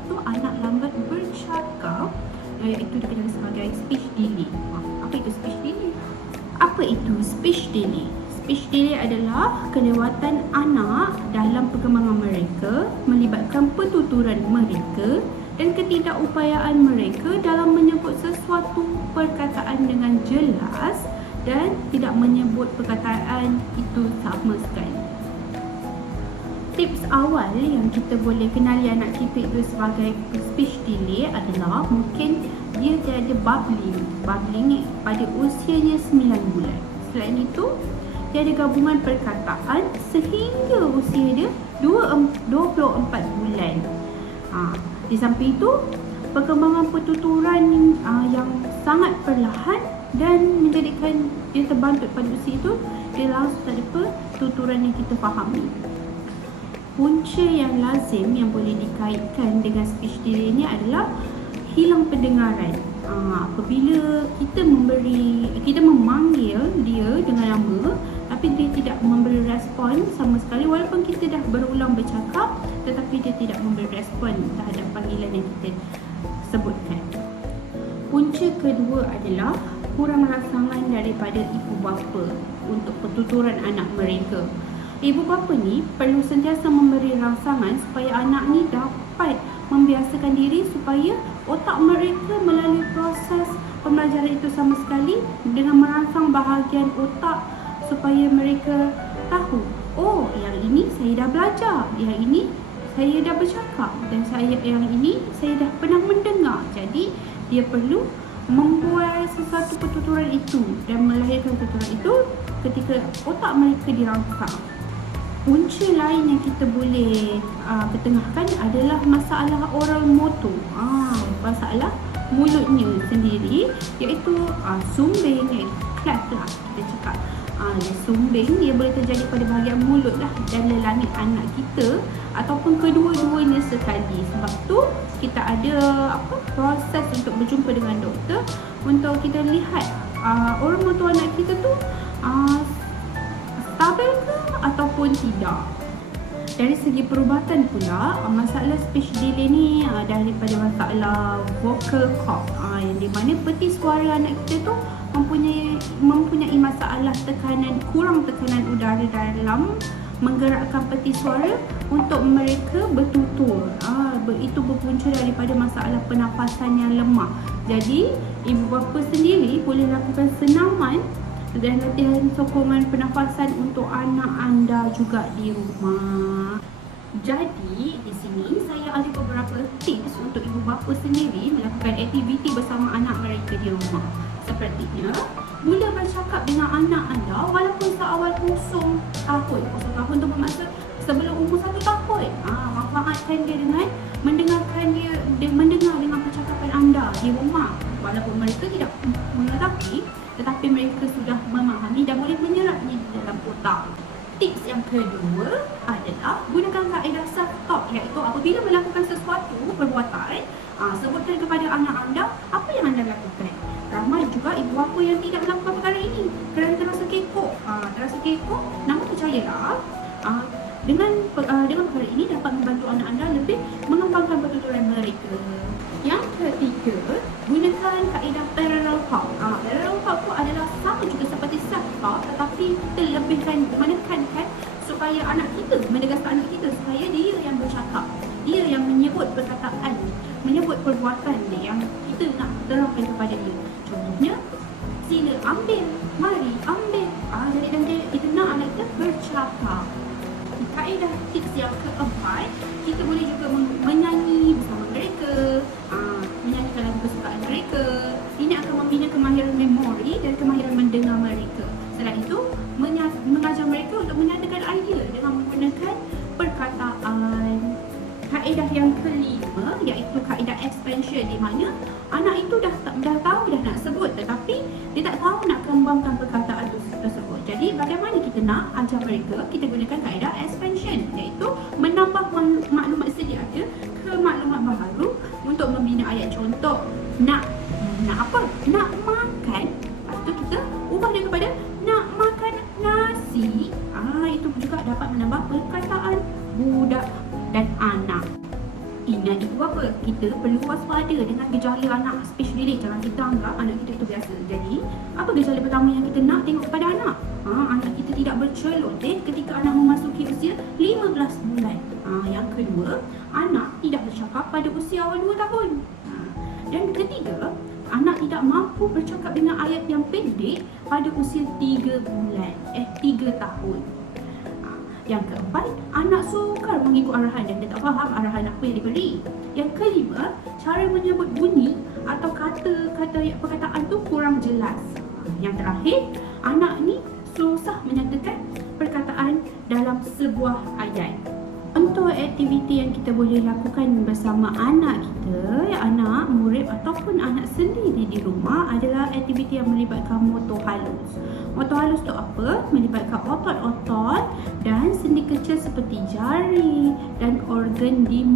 iaitu anak lambat bercakap, iaitu dikenali sebagai speech delay. Apa itu speech delay? Apa itu speech delay? Speech delay adalah kelewatan anak dalam perkembangan mereka melibatkan pertuturan mereka dan ketidakupayaan mereka dalam menyebut sesuatu perkataan dengan jelas dan tidak menyebut perkataan itu sama sekali. Tips awal yang kita boleh kenali anak kita itu sebagai speech delay adalah mungkin dia tiada bubbling pada usianya 9 bulan. Selain itu, tiada gabungan perkataan sehingga usia dia 24 bulan. Di samping itu, perkembangan pertuturan yang sangat perlahan dan menjadikan dia terbantut pada usia itu, dia langsung tak ada pertuturan yang kita fahami. Punca yang lazim yang boleh dikaitkan dengan speech delay ini adalah hilang pendengaran. Apabila kita memanggil dia dengan nama tapi dia tidak memberi respon sama sekali, walaupun kita dah berulang bercakap tetapi dia tidak memberi respon terhadap panggilan yang kita sebutkan. Punca kedua adalah kurang rangsangan daripada ibu bapa untuk pertuturan anak mereka. Ibu bapa ni perlu sentiasa memberi rangsangan supaya anak ni dapat membiasakan diri supaya otak mereka melalui proses pembelajaran itu sama sekali dengan merangsang bahagian otak supaya mereka tahu, oh yang ini saya dah belajar, yang ini saya dah bercakap dan yang ini saya dah pernah mendengar. Jadi dia perlu membuat sesuatu pertuturan itu dan melahirkan pertuturan itu ketika otak mereka dirangsang. Punca lain yang kita boleh ketengahkan adalah masalah oral motor, masalah mulutnya sendiri, iaitu sumbing, iaitu cleft lah kita cakap. Sumbing dia boleh terjadi pada bahagian mulut lah dan lelangit anak kita ataupun kedua-duanya sekali. Sebab tu kita ada proses untuk berjumpa dengan doktor untuk kita lihat oral motor anak kita tu stabil ke ataupun tidak. Dari segi perubatan pula, masalah speech delay ni daripada masalah vocal cord, yang di mana peti suara anak kita tu mempunyai masalah kurang tekanan udara dalam menggerakkan peti suara untuk mereka bertutur. Itu berpunca daripada masalah pernafasan yang lemah. Jadi ibu bapa sendiri boleh lakukan senaman dan latihan sokongan pernafasan untuk anak anda juga di rumah. Jadi di sini saya ada beberapa tips untuk ibu bapa sendiri melakukan aktiviti bersama anak mereka di rumah. Sepertinya, mula bercakap dengan anak anda walaupun seawal kosong tahun. Kosong tahun tu bermaksud sebelum umur 1 tahun. Manfaatkan dia dengan mendengar dengan percakapan anda di rumah. Walaupun mereka tidak mengerti, tetapi mereka sudah memahami dan boleh menyerapnya di dalam otak. Tips yang kedua adalah gunakan kaedah self-talk, iaitu apabila melakukan sesuatu perbuatan, sebutkan kepada anak anda apa yang anda lakukan. Ramai juga ibu bapa yang tidak melakukan perkara ini kerana terasa kekok. Namun percayalah, dengan perkara ini dapat membantu anak anda lebih mengembangkan pertuturan mereka. Yang ketiga, gunakan kaedah parallel talk. Parallel talk tu adalah sama juga seperti self-talk, tetapi kita lebihkan, menekankan supaya anak kita, menegaskan anak kita supaya dia yang bercakap, dia yang menyebut perkataan, menyebut perbuatan dia yang kita nak terapkan kepada dia. Contohnya, sila ambil, mari ambil. Jadi kita nak anak kita bercakap. Kaedah tips yang keempat, kita boleh juga menyanyi bersama mereka, menyanyikan lagu kesukaan mereka. Ini akan membina kemahiran memori dan kemahiran mendengar mereka. Selain itu, mengajar mereka untuk menyatakan idea dengan menggunakan perkataan. Kaedah yang kelima iaitu kaedah expansion, di mana anak itu dah tahu dah nak sebut tetapi dia tak tahu nak kembangkan perkataan tersebut. Jadi bagaimana kita nak ajar mereka? Kita gunakan kaedah expansion, iaitu menambah maklumat sedia ada ke maklumat baru untuk membina ayat. Contoh, nak apa? Nak makan. Lepas tu kita ubah dia kepada nak makan nasi. Itu juga dapat menambah perkataan budak dan anak. Ini Dan ibu bapa kita perlu waspada dengan gejala anak speech delay. Jangan kita anggap anak kita itu biasa. Jadi, apa gejala pertama yang kita nak tengok pada anak? Anak kita tidak berceloteh ketika anak memasuki usia 15 bulan. Yang kedua, anak tidak bercakap pada usia awal 2 tahun. Dan ketiga, anak tidak mampu bercakap dengan ayat yang pendek pada usia 3 bulan. 3 tahun. Yang keempat, anak sukar mengikut arahan dan dia tak faham arahan apa yang diberi. Yang kelima, cara menyebut bunyi atau kata-kata perkataan tu kurang jelas. Yang terakhir, anak ni susah menyatakan perkataan dalam sebuah ayat. Untuk aktiviti yang kita boleh lakukan bersama anak kita, anak, murid ataupun anak sendiri di rumah adalah aktiviti yang melibatkan motor halus. Motor halus tu apa? Melibatkan otot-otot dan sendi kecil seperti jari dan organ di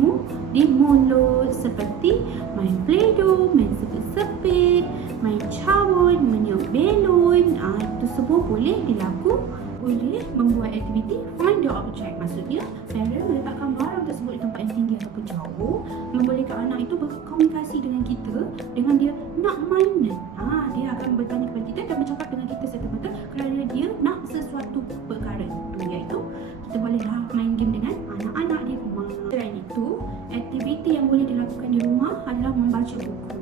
mulut seperti main play-doh, main sepit-sepit, main cawan, meniup belon. Itu semua boleh dilakukan. Boleh membuat aktiviti find the object. Maksudnya, parent meletakkan barang tersebut di tempat yang tinggi ataupun jauh, membolehkan anak itu berkomunikasi dengan kita, dengan dia nak mana. Dia akan bertanya kepada kita dan bercakap dengan kita serta-merta kerana dia nak sesuatu perkara itu, iaitu kita bolehlah main game dengan anak-anak di rumah. Selain itu, aktiviti yang boleh dilakukan di rumah adalah membaca buku.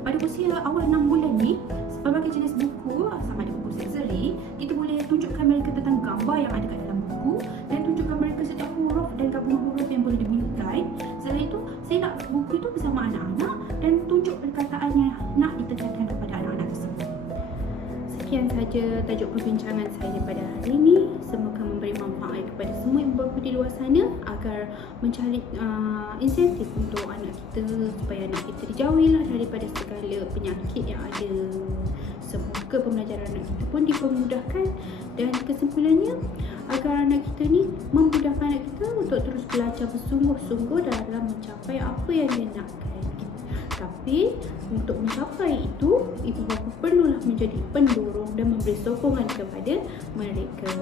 Pada usia awal 6 bulan ni, pelbagai jenis buku, sama ada buku sensori, kita boleh tunjukkan mereka tentang gambar yang ada kat dalam buku dan tunjukkan mereka setiap huruf dan gabungan huruf yang boleh dibunyikan. Selain itu, saya nak buku itu bersama anak-anak dan tunjuk perkataan yang nak ditekankan kepada anak-anak tersebut. Sekian sahaja tajuk perbincangan saya pada hari ini. Semoga memberi manfaat kepada semua ibu bapa di luar sana agar mencari insentif untuk anak kita supaya anak kita dijauhilah daripada segala penyakit yang ada. Semoga pembelajaran anak kita pun dipermudahkan dan kesimpulannya agar anak kita ni memudahkan anak kita untuk terus belajar bersungguh-sungguh dalam mencapai apa yang dia nakkan. Tapi untuk mencapai itu, ibu bapa perlulah menjadi pendorong dan memberi sokongan kepada mereka.